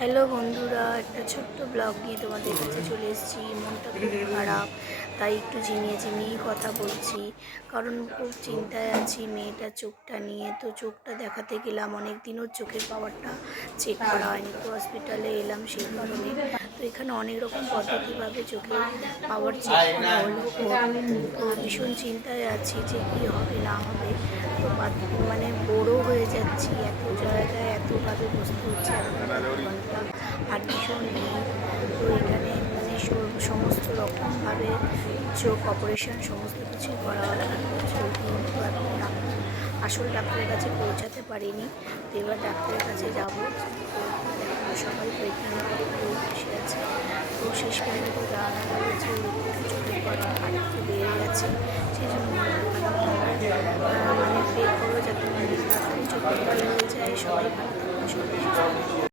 Hello বন্ধুরা, একটা ছোট্ট ব্লগ নিয়ে তোমাদের কাছে চলে এসেছি। মনটা খুব খারাপ, তাই একটু ঝিমিয়ে ঝিমিয়েই কথা বলছি, কারণ খুব চিন্তায় আছি মেয়েটার চোখটা নিয়ে। তো চোখটা দেখাতে গেলাম, অনেক দিন ওর চোখের পাওয়ারটা চেক করা হয়নি, তো হসপিটালে এলাম সেই কারণে। তো এখানে অনেক রকম পদ্ধতিভাবে চোখের পাওয়ার চেক করা হলো। তো ভীষণ চিন্তায় আছি যে কী হবে না হবে। তো মানে বড়ো হয়ে যাচ্ছি, এত জায়গায় এতভাবে বসতে হচ্ছে, ঘন্টা আর ভীষণ ভিড়। তো এখানে মানে সমস্ত রকমভাবে চোখ অপারেশন সমস্ত কিছুই করা হলো, কিন্তু এখন আসল ডাক্তারের কাছে পৌঁছাতে পারিনি। তো এবার ডাক্তারের কাছে যাবো। তো দেখানো সবাই পরীক্ষা এসে আছে। তো শেষ পর্যন্ত জানা গেল যে একটু চোখের পাওয়া আর একটু বেড়ে গেছে। সেই জন্য মানে প্রে করো যাতে তাড়াতাড়ি চোখের ভালো হয়ে যায়। সবাই ভালো থাকুন, সবাই সুস্থ থাকুন।